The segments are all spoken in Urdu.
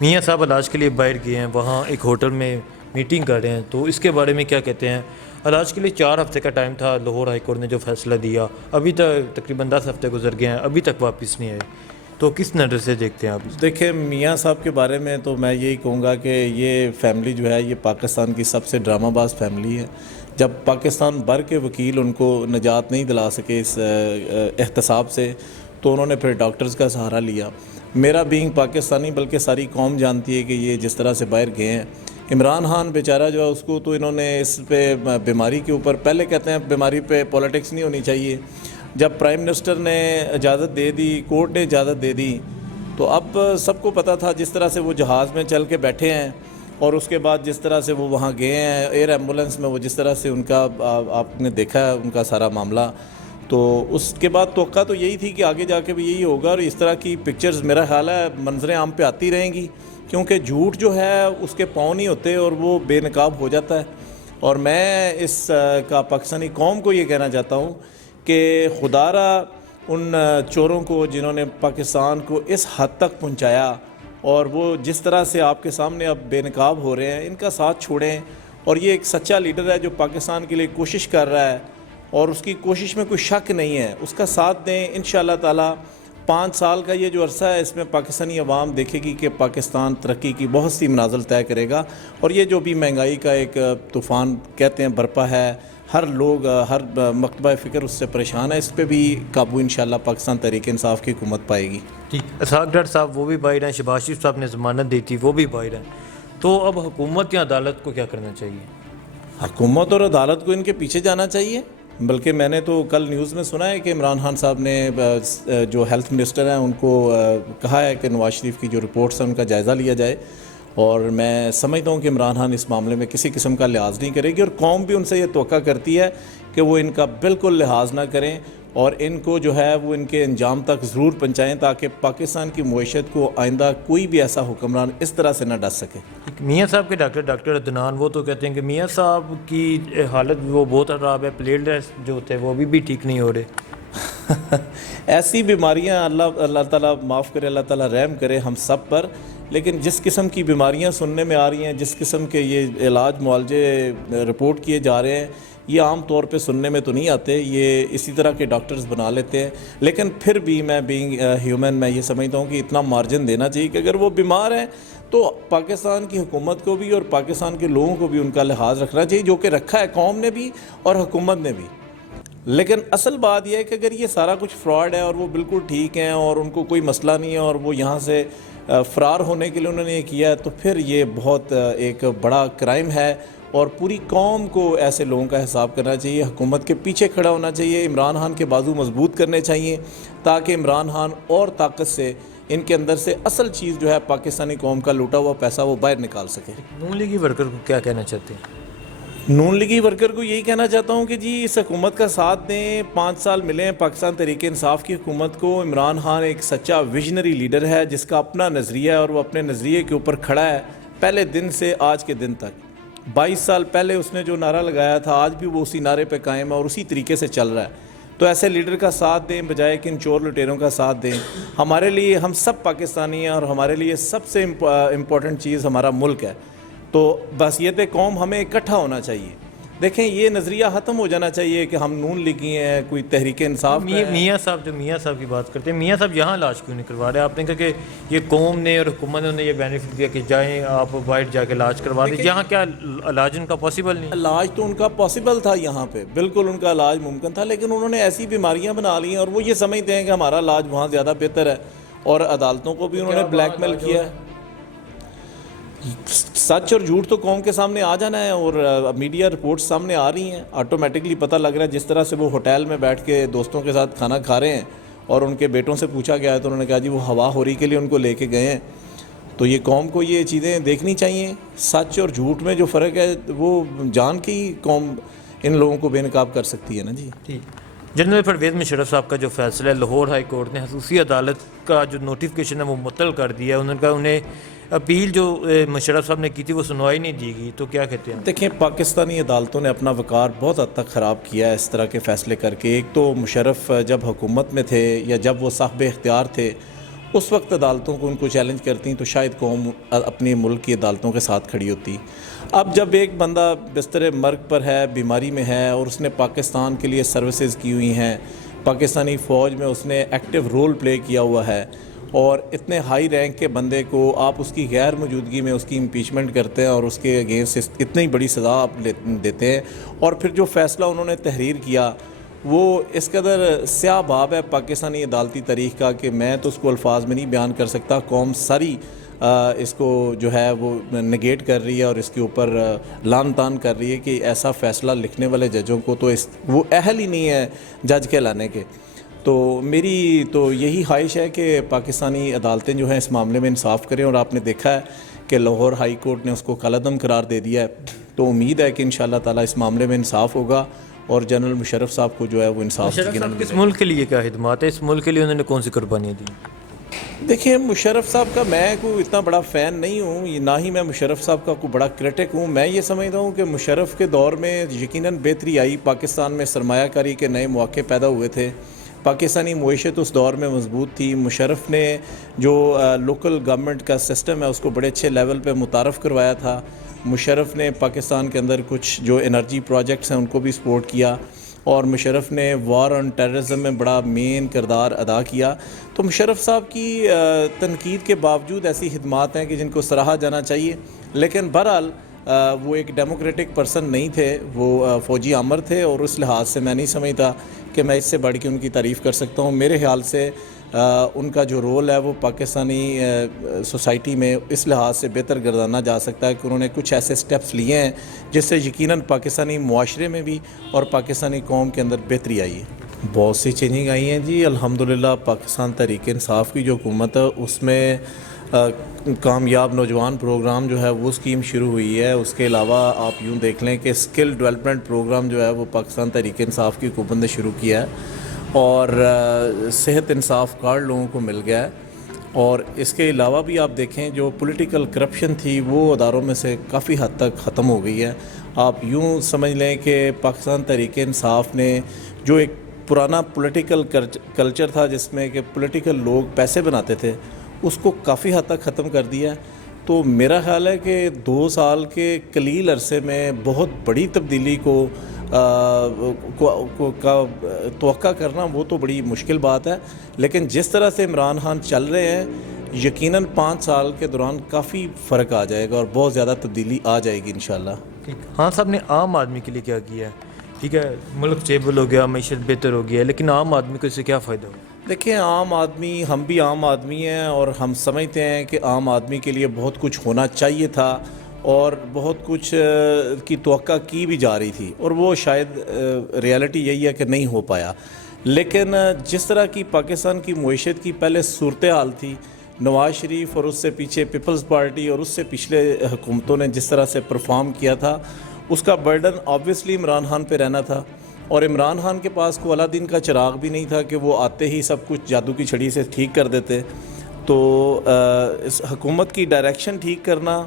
میاں صاحب علاج کے لیے باہر گئے ہیں، وہاں ایک ہوٹل میں میٹنگ کر رہے ہیں، تو اس کے بارے میں کیا کہتے ہیں؟ علاج کے لیے 4 ہفتے کا ٹائم تھا، لاہور ہائی کورٹ نے جو فیصلہ دیا، ابھی تک تقریباً 10 ہفتے گزر گئے ہیں، ابھی تک واپس نہیں آئے، تو کس نظر سے دیکھتے ہیں آپ؟ دیکھیں میاں صاحب کے بارے میں تو میں یہی کہوں گا کہ یہ فیملی جو ہے یہ پاکستان کی سب سے ڈرامہ باز فیملی ہے۔ جب پاکستان بھر کے وکیل ان کو نجات نہیں دلا سکے اس احتساب سے، تو انہوں نے پھر ڈاکٹرز کا سہارا لیا۔ میرا بینگ پاکستانی بلکہ ساری قوم جانتی ہے کہ یہ جس طرح سے باہر گئے ہیں۔ عمران خان بیچارہ جو ہے اس کو تو انہوں نے اس پہ بیماری کے اوپر، پہلے کہتے ہیں بیماری پہ پولیٹکس نہیں ہونی چاہیے، جب پرائم منسٹر نے اجازت دے دی، کورٹ نے اجازت دے دی، تو اب سب کو پتہ تھا جس طرح سے وہ جہاز میں چل کے بیٹھے ہیں، اور اس کے بعد جس طرح سے وہ وہاں گئے ہیں ایئر ایمبولنس میں، وہ جس طرح سے ان کا آپ نے دیکھا ہے ان کا سارا معاملہ، تو اس کے بعد توقع تو یہی تھی کہ آگے جا کے بھی یہی ہوگا، اور اس طرح کی پکچرز میرا خیال ہے منظر عام پہ آتی رہیں گی، کیونکہ جھوٹ جو ہے اس کے پاؤں نہیں ہوتے اور وہ بے نقاب ہو جاتا ہے۔ اور میں اس کا پاکستانی قوم کو یہ کہنا چاہتا ہوں کہ خدا را ان چوروں کو جنہوں نے پاکستان کو اس حد تک پہنچایا، اور وہ جس طرح سے آپ کے سامنے اب بے نقاب ہو رہے ہیں، ان کا ساتھ چھوڑیں، اور یہ ایک سچا لیڈر ہے جو پاکستان کے لیے کوشش کر رہا ہے، اور اس کی کوشش میں کوئی شک نہیں ہے، اس کا ساتھ دیں۔ انشاءاللہ تعالی 5 سال کا یہ جو عرصہ ہے اس میں پاکستانی عوام دیکھے گی کہ پاکستان ترقی کی بہت سی منازل طے کرے گا، اور یہ جو بھی مہنگائی کا ایک طوفان کہتے ہیں برپا ہے، ہر لوگ ہر مکتبہ فکر اس سے پریشان ہے، اس پہ بھی قابو انشاءاللہ پاکستان تحریک انصاف کی حکومت پائے گی۔ ٹھیک، اسحاق ڈاکٹر صاحب وہ بھی باہر ہیں، شہباز شریف صاحب نے ضمانت دی تھی، وہ بھی باہر ہیں، تو اب حکومت یا عدالت کو کیا کرنا چاہیے؟ حکومت اور عدالت کو ان کے پیچھے جانا چاہیے، بلکہ میں نے تو کل نیوز میں سنا ہے کہ عمران خان صاحب نے جو ہیلتھ منسٹر ہیں ان کو کہا ہے کہ نواز شریف کی جو رپورٹس ہیں ان کا جائزہ لیا جائے، اور میں سمجھتا ہوں کہ عمران خان اس معاملے میں کسی قسم کا لحاظ نہیں کرے گی، اور قوم بھی ان سے یہ توقع کرتی ہے کہ وہ ان کا بالکل لحاظ نہ کریں، اور ان کو جو ہے وہ ان کے انجام تک ضرور پہنچائیں، تاکہ پاکستان کی معیشت کو آئندہ کوئی بھی ایسا حکمران اس طرح سے نہ ڈس سکے۔ میاں صاحب کے ڈاکٹر عدنان وہ تو کہتے ہیں کہ میاں صاحب کی حالت وہ بہت خراب ہے، پلیٹلیٹس جو ہوتے ہیں وہ ابھی ٹھیک نہیں ہو رہے۔ ایسی بیماریاں اللہ تعالیٰ معاف کرے، اللہ تعالیٰ رحم کرے ہم سب پر، لیکن جس قسم کی بیماریاں سننے میں آ رہی ہیں، جس قسم کے یہ علاج معالجے رپورٹ کیے جا رہے ہیں، یہ عام طور پہ سننے میں تو نہیں آتے، یہ اسی طرح کے ڈاکٹرز بنا لیتے ہیں، لیکن پھر بھی میں بینگ ہیومن میں یہ سمجھتا ہوں کہ اتنا مارجن دینا چاہیے کہ اگر وہ بیمار ہیں تو پاکستان کی حکومت کو بھی اور پاکستان کے لوگوں کو بھی ان کا لحاظ رکھنا چاہیے، جو کہ رکھا ہے قوم نے بھی اور حکومت نے بھی۔ لیکن اصل بات یہ ہے کہ اگر یہ سارا کچھ فراڈ ہے اور وہ بالکل ٹھیک ہیں اور ان کو کوئی مسئلہ نہیں ہے اور وہ یہاں سے فرار ہونے کے لیے انہوں نے یہ کیا ہے، تو پھر یہ بہت ایک بڑا کرائم ہے، اور پوری قوم کو ایسے لوگوں کا حساب کرنا چاہیے، حکومت کے پیچھے کھڑا ہونا چاہیے، عمران خان کے بازو مضبوط کرنے چاہیے، تاکہ عمران خان اور طاقت سے ان کے اندر سے اصل چیز جو ہے پاکستانی قوم کا لوٹا ہوا پیسہ وہ باہر نکال سکے۔ نون لیگی ورکر کو کیا کہنا چاہتے ہیں؟ نون لیگی ورکر کو یہی کہنا چاہتا ہوں کہ جی اس حکومت کا ساتھ دیں، 5 سال ملیں پاکستان تحریک انصاف کی حکومت کو۔ عمران خان ایک سچا ویژنری لیڈر ہے جس کا اپنا نظریہ ہے، اور وہ اپنے نظریے کے اوپر کھڑا ہے پہلے دن سے آج کے دن تک۔ 22 سال پہلے اس نے جو نعرہ لگایا تھا، آج بھی وہ اسی نعرے پہ قائم ہے اور اسی طریقے سے چل رہا ہے۔ تو ایسے لیڈر کا ساتھ دیں بجائے کہ ان چور لٹیروں کا ساتھ دیں۔ ہمارے لیے ہم سب پاکستانی ہیں، اور ہمارے لیے سب سے امپورٹنٹ چیز ہمارا ملک ہے، تو بحیثیت قوم ہمیں اکٹھا ہونا چاہیے۔ دیکھیں یہ نظریہ ختم ہو جانا چاہیے کہ ہم نون لیگی ہیں، کوئی تحریک انصاف کا ہے۔ میاں صاحب کی بات کرتے ہیں، میاں صاحب یہاں علاج کیوں نہیں کروا رہے؟ آپ نے کہا کہ یہ قوم نے اور حکومت نے یہ بینیفٹ دیا کہ جائیں آپ باہر جا کے علاج کروا دیں، یہاں کیا علاج ان کا پاسبل نہیں؟ علاج تو ان کا پاسبل تھا، یہاں پہ بالکل ان کا علاج ممکن تھا، لیکن انہوں نے ایسی بیماریاں بنا لی ہیں، اور وہ یہ سمجھتے ہیں کہ ہمارا علاج وہاں زیادہ بہتر ہے، اور عدالتوں کو بھی انہوں نے بلیک میل کیا ہے۔ سچ اور جھوٹ تو قوم کے سامنے آ جانا ہے، اور میڈیا رپورٹس سامنے آ رہی ہیں، آٹومیٹکلی پتہ لگ رہا ہے۔ جس طرح سے وہ ہوٹل میں بیٹھ کے دوستوں کے ساتھ کھانا کھا رہے ہیں، اور ان کے بیٹوں سے پوچھا گیا ہے تو انہوں نے کہا جی وہ ہوا ہوری کے لیے ان کو لے کے گئے ہیں۔ تو یہ قوم کو یہ چیزیں دیکھنی چاہیے، سچ اور جھوٹ میں جو فرق ہے وہ جان کی قوم ان لوگوں کو بے نقاب کر سکتی ہے نا جی۔ ٹھیک، جنرل پرویز مشرف صاحب کا جو فیصلہ ہے، لاہور ہائی کورٹ نے خصوصی عدالت کا جو نوٹیفکیشن ہے وہ معطل کر دیا ہے، انہیں اپیل جو مشرف صاحب نے کی تھی وہ سنوائی نہیں دی گئی، تو کیا کہتے ہیں؟ دیکھیں پاکستانی عدالتوں نے اپنا وقار بہت حد تک خراب کیا ہے اس طرح کے فیصلے کر کے۔ ایک تو مشرف جب حکومت میں تھے یا جب وہ صاحب اختیار تھے، اس وقت عدالتوں کو ان کو چیلنج کرتی تو شاید قوم اپنے ملک کی عدالتوں کے ساتھ کھڑی ہوتی. اب جب ایک بندہ بستر مرگ پر ہے, بیماری میں ہے, اور اس نے پاکستان کے لیے سروسز کی ہوئی ہیں, پاکستانی فوج میں اس نے ایکٹیو رول پلے کیا ہوا ہے, اور اتنے ہائی رینک کے بندے کو آپ اس کی غیر موجودگی میں اس کی امپیچمنٹ کرتے ہیں اور اس کے اگینسٹ اتنی بڑی سزا آپ دیتے ہیں, اور پھر جو فیصلہ انہوں نے تحریر کیا وہ اس قدر سیاہ باب ہے پاکستانی عدالتی تاریخ کا کہ میں تو اس کو الفاظ میں نہیں بیان کر سکتا. قوم ساری اس کو جو ہے وہ نگیٹ کر رہی ہے اور اس کے اوپر لان تان کر رہی ہے کہ ایسا فیصلہ لکھنے والے ججوں کو تو وہ اہل ہی نہیں ہے جج کے لانے کے. تو میری تو یہی خواہش ہے کہ پاکستانی عدالتیں جو ہیں اس معاملے میں انصاف کریں, اور آپ نے دیکھا ہے کہ لاہور ہائی کورٹ نے اس کو کالعدم قرار دے دیا ہے. تو امید ہے کہ انشاءاللہ تعالی اس معاملے میں انصاف ہوگا اور جنرل مشرف صاحب کو جو ہے وہ انصاف کس ملک کے لیے کیا خدمات ہے, اس ملک کے لیے انہوں نے کون سی قربانیاں دی؟ دیکھیں, مشرف صاحب کا میں کوئی اتنا بڑا فین نہیں ہوں, نہ ہی میں مشرف صاحب کا کوئی بڑا کرٹک ہوں. میں یہ سمجھتا ہوں کہ مشرف کے دور میں یقیناً بہتری آئی, پاکستان میں سرمایہ کاری کے نئے مواقع پیدا ہوئے تھے, پاکستانی معیشت اس دور میں مضبوط تھی. مشرف نے جو لوکل گورنمنٹ کا سسٹم ہے اس کو بڑے اچھے لیول پہ متعارف کروایا تھا. مشرف نے پاکستان کے اندر کچھ جو انرجی پروجیکٹس ہیں ان کو بھی سپورٹ کیا, اور مشرف نے وار آن ٹیررزم میں بڑا مین کردار ادا کیا. تو مشرف صاحب کی تنقید کے باوجود ایسی خدمات ہیں کہ جن کو سراہا جانا چاہیے, لیکن بہرحال وہ ایک ڈیموکریٹک پرسن نہیں تھے, وہ فوجی آمر تھے, اور اس لحاظ سے میں نہیں سمجھتا کہ میں اس سے بڑھ کے ان کی تعریف کر سکتا ہوں. میرے خیال سے ان کا جو رول ہے وہ پاکستانی سوسائٹی میں اس لحاظ سے بہتر گردانا جا سکتا ہے کہ انہوں نے کچھ ایسے سٹیپس لیے ہیں جس سے یقیناً پاکستانی معاشرے میں بھی اور پاکستانی قوم کے اندر بہتری آئی ہے. بہت سی چینجنگ آئی ہیں جی الحمدللہ. پاکستان تحریک انصاف کی جو حکومت ہے اس میں کامیاب نوجوان پروگرام جو ہے وہ اسکیم شروع ہوئی ہے. اس کے علاوہ آپ یوں دیکھ لیں کہ اسکل ڈیولپمنٹ پروگرام جو ہے وہ پاکستان تحریک انصاف کی حکومت نے شروع کیا ہے, اور صحت انصاف کارڈ لوگوں کو مل گیا ہے. اور اس کے علاوہ بھی آپ دیکھیں جو پولیٹیکل کرپشن تھی وہ اداروں میں سے کافی حد تک ختم ہو گئی ہے. آپ یوں سمجھ لیں کہ پاکستان تحریک انصاف نے جو ایک پرانا پولیٹیکل کلچر تھا جس میں کہ پولیٹیکل لوگ پیسے بناتے تھے اس کو کافی حد تک ختم کر دیا ہے. تو میرا خیال ہے کہ 2 سال کے قلیل عرصے میں بہت بڑی تبدیلی کو توقع کرنا وہ تو بڑی مشکل بات ہے, لیکن جس طرح سے عمران خان چل رہے ہیں یقیناً 5 سال کے دوران کافی فرق آ جائے گا اور بہت زیادہ تبدیلی آ جائے گی انشاءاللہ. خان صاحب نے عام آدمی کے لیے کیا کیا ہے؟ ٹھیک ہے, ملک اسٹیبل ہو گیا, معیشت بہتر ہو گیا, لیکن عام آدمی کو اس سے کیا فائدہ ہو؟ دیکھیں, عام آدمی, ہم بھی عام آدمی ہیں اور ہم سمجھتے ہیں کہ عام آدمی کے لیے بہت کچھ ہونا چاہیے تھا اور بہت کچھ کی توقع کی بھی جا رہی تھی, اور وہ شاید ریالٹی یہی ہے کہ نہیں ہو پایا. لیکن جس طرح کی پاکستان کی معیشت کی پہلے صورتحال تھی, نواز شریف اور اس سے پیچھے پیپلز پارٹی اور اس سے پچھلے حکومتوں نے جس طرح سے پرفارم کیا تھا, اس کا برڈن آبویسلی عمران خان پہ رہنا تھا. اور عمران خان کے پاس کوئی الادین کا چراغ بھی نہیں تھا کہ وہ آتے ہی سب کچھ جادو کی چھڑی سے ٹھیک کر دیتے. تو اس حکومت کی ڈائریکشن ٹھیک کرنا,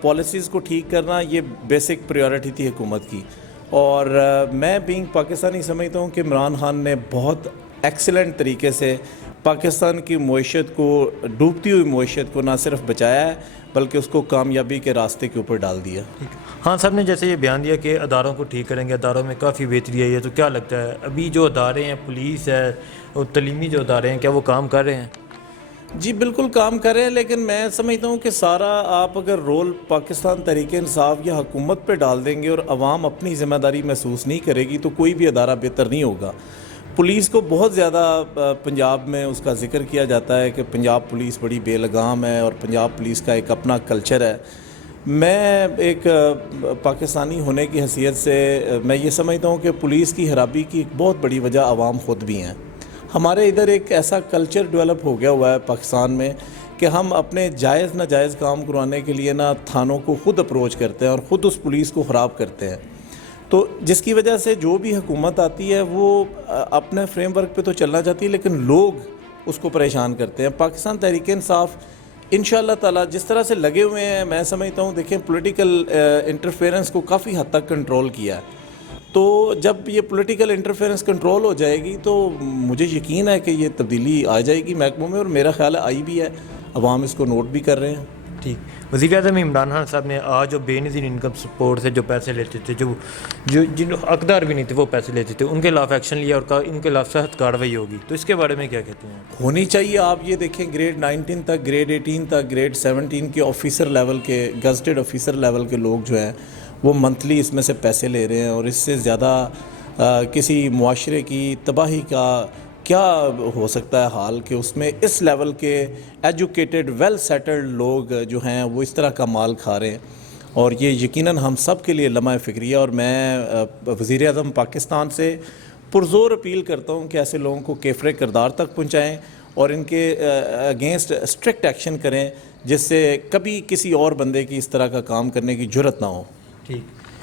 پالیسیز کو ٹھیک کرنا, یہ بیسک پریورٹی تھی حکومت کی. اور میں بینگ پاکستانی سمجھتا ہوں کہ عمران خان نے بہت ایکسیلنٹ طریقے سے پاکستان کی معیشت کو, ڈوبتی ہوئی معیشت کو نہ صرف بچایا ہے بلکہ اس کو کامیابی کے راستے کے اوپر ڈال دیا. خان صاحب نے جیسے یہ بیان دیا کہ اداروں کو ٹھیک کریں گے, اداروں میں کافی بہتری آئی ہے, تو کیا لگتا ہے ابھی جو ادارے ہیں, پولیس ہے اور تعلیمی جو ادارے ہیں, کیا وہ کام کر رہے ہیں؟ جی بالکل کام کر رہے ہیں, لیکن میں سمجھتا ہوں کہ سارا آپ اگر رول پاکستان تحریک انصاف یا حکومت پہ ڈال دیں گے اور عوام اپنی ذمہ داری محسوس نہیں کرے گی تو کوئی بھی ادارہ بہتر نہیں ہوگا. پولیس کو بہت زیادہ پنجاب میں اس کا ذکر کیا جاتا ہے کہ پنجاب پولیس بڑی بے لگام ہے اور پنجاب پولیس کا ایک اپنا کلچر ہے. میں ایک پاکستانی ہونے کی حیثیت سے میں یہ سمجھتا ہوں کہ پولیس کی خرابی کی ایک بہت بڑی وجہ عوام خود بھی ہیں. ہمارے ادھر ایک ایسا کلچر ڈیولپ ہو گیا ہوا ہے پاکستان میں کہ ہم اپنے جائز ناجائز کام کروانے کے لیے نا تھانوں کو خود اپروچ کرتے ہیں اور خود اس پولیس کو خراب کرتے ہیں. تو جس کی وجہ سے جو بھی حکومت آتی ہے وہ اپنے فریم ورک پہ تو چلنا چاہتی ہے لیکن لوگ اس کو پریشان کرتے ہیں. پاکستان تحریک انصاف انشاءاللہ تعالی جس طرح سے لگے ہوئے ہیں, میں سمجھتا ہوں دیکھیں پولیٹیکل انٹرفیرنس کو کافی حد تک کنٹرول کیا ہے. تو جب یہ پولیٹیکل انٹرفیرنس کنٹرول ہو جائے گی تو مجھے یقین ہے کہ یہ تبدیلی آ جائے گی محکموں میں، اور میرا خیال ہے آئی بھی ہے، عوام اس کو نوٹ بھی کر رہے ہیں۔ ٹھیک، وزیر اعظم عمران خان صاحب نے آج جو بے نظیر انکم سپورٹ سے جو پیسے لیتے تھے، جو جن حقدار بھی نہیں تھے وہ پیسے لیتے تھے، ان کے خلاف ایکشن لیا اور کہا ان کے خلاف سخت کارروائی ہوگی، تو اس کے بارے میں کیا کہتے ہیں؟ ہونی چاہیے۔ آپ یہ دیکھیں گریڈ 19 تک، گریڈ 18 تک، گریڈ 17 کے آفیسر لیول کے، گزٹڈ آفیسر لیول کے لوگ جو ہیں وہ منتھلی اس میں سے پیسے لے رہے ہیں، اور اس سے زیادہ کسی معاشرے کی تباہی کا کیا ہو سکتا ہے حال کہ اس میں اس لیول کے ایجوکیٹڈ ویل سیٹلڈ لوگ جو ہیں وہ اس طرح کا مال کھا رہے ہیں، اور یہ یقیناً ہم سب کے لیے لمحہ فکریہ۔ اور میں وزیر اعظم پاکستان سے پرزور اپیل کرتا ہوں کہ ایسے لوگوں کو کیفر کردار تک پہنچائیں اور ان کے اگینسٹ اسٹرکٹ ایکشن کریں، جس سے کبھی کسی اور بندے کی اس طرح کا کام کرنے کی جرت نہ ہو۔ ٹھیک